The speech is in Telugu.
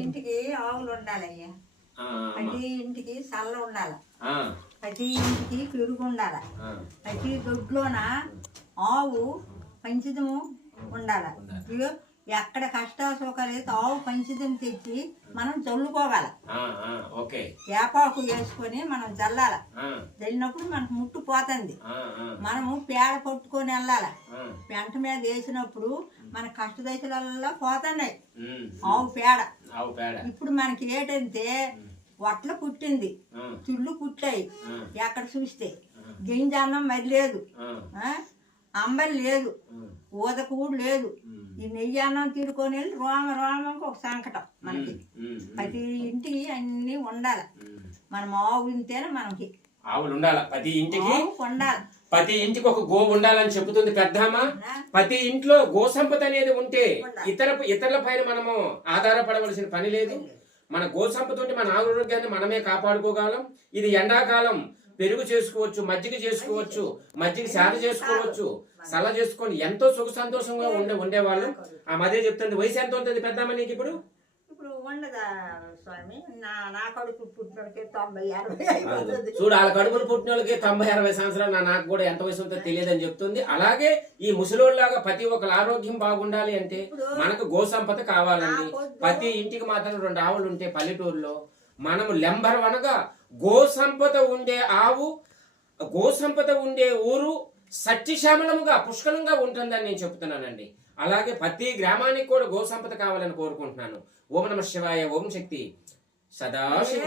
ఇంటికి ఆవులు ఉండాలయ్యా, ప్రతి ఇంటికి సల్ల ఉండాలి, ప్రతి ఇంటికి పెరుగు ఉండాలి, ప్రతి దొడ్లోన ఆవు పంచిదము ఉండాలి. ఇగో ఎక్కడ కష్ట సుఖాలు ఆవు పంచిదం తెచ్చి మనం చల్లుకోవాలి. వేపాకు వేసుకొని మనం చల్లాలి. చల్లినప్పుడు మనకు ముట్టు పోతుంది. మనము పేడ కొట్టుకొని వెళ్ళాలి. పెంట మీద వేసినప్పుడు మన కష్టదశలలో పోతున్నాయి ఆవు పేడ. ఇప్పుడు మనకి ఏంటంటే వట్లు పుట్టింది, చుళ్ళు పుట్టాయి, ఎక్కడ చూస్తే గింజన్నం మరి లేదు, అంబలి లేదు, ఊదకూడు లేదు. ఈ నెయ్యి అన్నం తీరుకొని వెళ్ళి రోమంకి ఒక సంకటం మనకి. ప్రతి ఇంటికి అన్ని ఉండాలి. మనం ఆవు ఉంటేనే మనకి ఆవులు ఉండాలి. ప్రతి ఇంటికి ఉండాలి. ప్రతి ఇంటికి ఒక గోవు ఉండాలని చెబుతుంది పెద్దమ్మ. ప్రతి ఇంట్లో గో సంపద అనేది ఉంటే ఇతరుల పైన మనము ఆధారపడవలసిన పని లేదు. మన గో సంపద ఉంటే మన ఆరోగ్యాన్ని మనమే కాపాడుకోగలం. ఇది ఎండాకాలం పెరుగు చేసుకోవచ్చు, మజ్జిగ చేసుకోవచ్చు, మజ్జిగ శాల చేసుకోవచ్చు, సల చేసుకొని ఎంతో సుఖ సంతోషంగా ఉండేవాళ్ళు. ఆ మధ్య చెప్తుంది. వయసు ఎంత ఉంటుంది పెద్దమ్మ నీకు ఇప్పుడు? ఉండదా స్వామి, నా కడుపు పుట్టినోళ్ళకి 90-60. చూడు, వాళ్ళ కడుపులు పుట్టిన వాళ్ళకి 90-60 సంవత్సరాలు. నాకు కూడా ఎంత వయసు ఉంటుందో తెలియదని చెప్తుంది. అలాగే ఈ ముసలోళ్ళలాగా ప్రతి ఒక్కరు ఆరోగ్యం బాగుండాలి అంటే మనకు గో సంపద కావాలండి. ప్రతి ఇంటికి మాత్రం 2 ఆవులు ఉంటే పల్లెటూరులో మనము లెంబరవనగా గో సంపద ఉండే ఆవు, గో సంపద ఉండే ఊరు సత్యశ్యామలముగా పుష్కలంగా ఉంటుందని నేను చెప్తున్నానండి. అలాగే ప్రతి గ్రామానికి కూడా గో సంపద కావాలని కోరుకుంటున్నాను. ఓం నమః శివాయ. ఓం శక్తి సదాశివ.